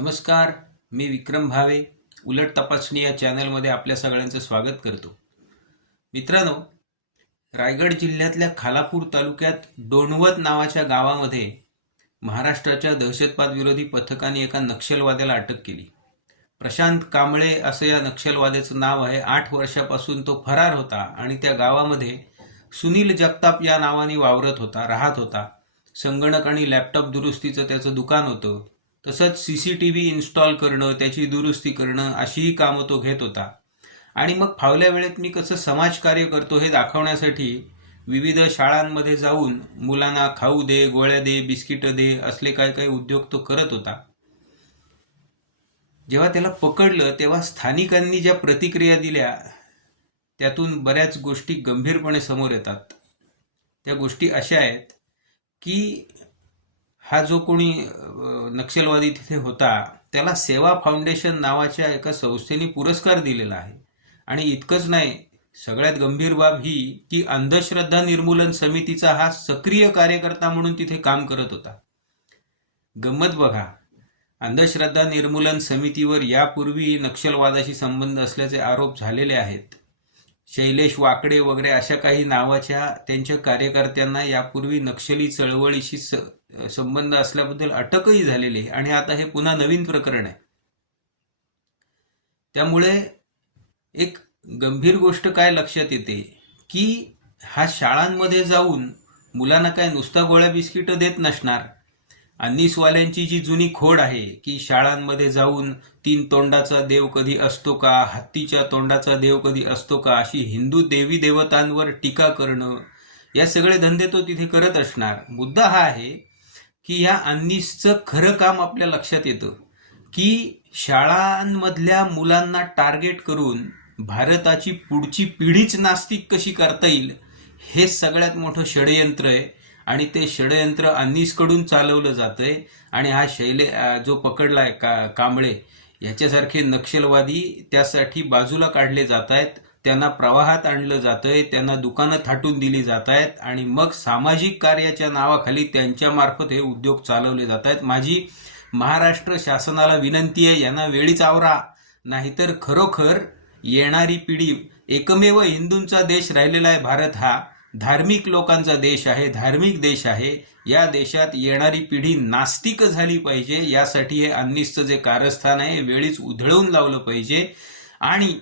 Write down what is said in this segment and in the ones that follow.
नमस्कार मी विक्रम भावे उलट तपासणी या चॅनलमध्ये आपल्या सगळ्यांचं स्वागत करतो. मित्रांनो रायगड जिल्ह्यातल्या खालापूर तालुक्यात डोणवत नावाच्या गावामध्ये महाराष्ट्राच्या दहशतवाद विरोधी पथकाने एका नक्षलवाद्याला अटक केली. प्रशांत कांबळे असं या नक्षलवाद्याचं नाव आहे. आठ वर्षापासून तो फरार होता आणि त्या गावामध्ये सुनील जगताप या नावाने वावरत होता राहत होता. संगणक आणि लॅपटॉप दुरुस्तीचं त्याचं दुकान होतं. तसंच C C T V install करणं त्याची दुरुस्ती करणं अशीही कामं तो घेत होता. आणि मग फावल्या वेळेत मी कसं समाजकार्य करतो हे दाखवण्यासाठी विविध शाळांमध्ये जाऊन मुलांना खाऊ दे गोळ्या दे बिस्किटं दे असले काय काही उद्योग तो करत होता. जेव्हा त्याला पकडलं तेव्हा स्थानिकांनी ज्या प्रतिक्रिया दिल्या त्यातून बऱ्याच गोष्टी गंभीरपणे समोर येतात. त्या गोष्टी अशा आहेत की हा जो कोणी नक्षलवादी तिथे होता त्याला सेवा फाउंडेशन नावाच्या एका संस्थेने पुरस्कार दिलेला आहे. आणि इतकंच नाही सगळ्यात गंभीर बाब ही की अंधश्रद्धा निर्मूलन समितीचा हा सक्रिय कार्यकर्ता म्हणून तिथे काम करत होता. गंमत बघा अंधश्रद्धा निर्मूलन समितीवर यापूर्वी नक्षलवादाशी संबंध असल्याचे आरोप झालेले आहेत. शैलेश वाकडे वगैरे अशा काही नावाच्या त्यांच्या कार्यकर्त्यांना यापूर्वी नक्षली चळवळीशी स- संबंध असल्याबद्दल अटकही झालेली आहे. आणि आता हे पुन्हा नवीन प्रकरण आहे. त्यामुळे एक गंभीर गोष्ट काय लक्षात येते की हा शाळांमध्ये जाऊन मुलांना काय नुसता गोळ्या बिस्किट देत नसणार. अन्नीसवाल्यांची जी जुनी खोड आहे की शाळांमध्ये जाऊन तीन तोंडाचा देव कधी असतो का हत्तीच्या तोंडाचा देव कधी असतो का अशी हिंदू देवी देवतांवर टीका करणं या सगळे धंदे तो तिथे करत असणार. मुद्दा हा आहे की या अन्नीसचं खरं काम आपल्या लक्षात येतं. की शाळांमधल्या मुलांना टार्गेट करून भारताची पुढची पिढीच नास्तिक कशी करता येईल हे सगळ्यात मोठं षडयंत्र आहे. आणि ते षडयंत्र अन्नीसकडून चालवलं जातंय. आणि हा शैले जो जो पकडलाय का कांबळे याच्यासारखे नक्षलवादी त्यासाठी बाजूला काढले जात आहेत. त्यांना प्रवाहात आणलं जातंय त्यांना दुकानं थाटून दिली जात आहेत आणि मग सामाजिक कार्याच्या नावाखाली त्यांच्यामार्फत हे उद्योग चालवले जात आहेत माझी महाराष्ट्र शासनाला विनंती आहे यांना वेळीच आवरा. नाहीतर खरोखर येणारी पिढी एकमेव हिंदूंचा देश राहिलेला आहे भारत हा. धार्मिक लोकांचा देश आहे धार्मिक देश आहे. या देशात येणारी पिढी नास्तिक झाली पाहिजे. यासाठी हे अन्निसचं जे कारस्थान आहे. हे वेळीच उधळून लावलं पाहिजे. आणि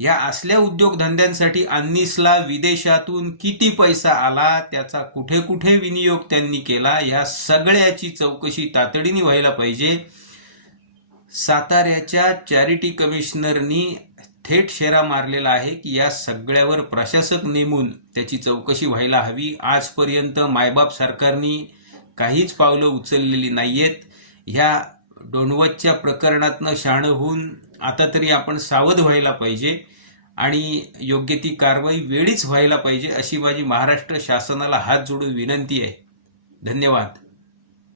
या असल्या उद्योगधंद्यांसाठी अन्निसला विदेशातून किती पैसा आला त्याचा कुठे कुठे विनियोग त्यांनी केला या सगळ्याची चौकशी तातडीने व्हायला पाहिजे. साताऱ्याच्या चॅरिटी कमिशनरनी थेट शेरा मारलेला आहे की या सगळ्यावर प्रशासक नेमून त्याची चौकशी व्हायला हवी. आजपर्यंत मायबाप सरकारनी काहीच पावलं उचललेली नाही आहेत ह्या डोणवतच्या प्रकरणातनं शाणं होऊन आता तरी आपण सावध व्हायला पाहिजे आणि योग्य ती कारवाई वेळीच व्हायला पाहिजे अशी माझी महाराष्ट्र शासनाला हात जोडून विनंती आहे. धन्यवाद.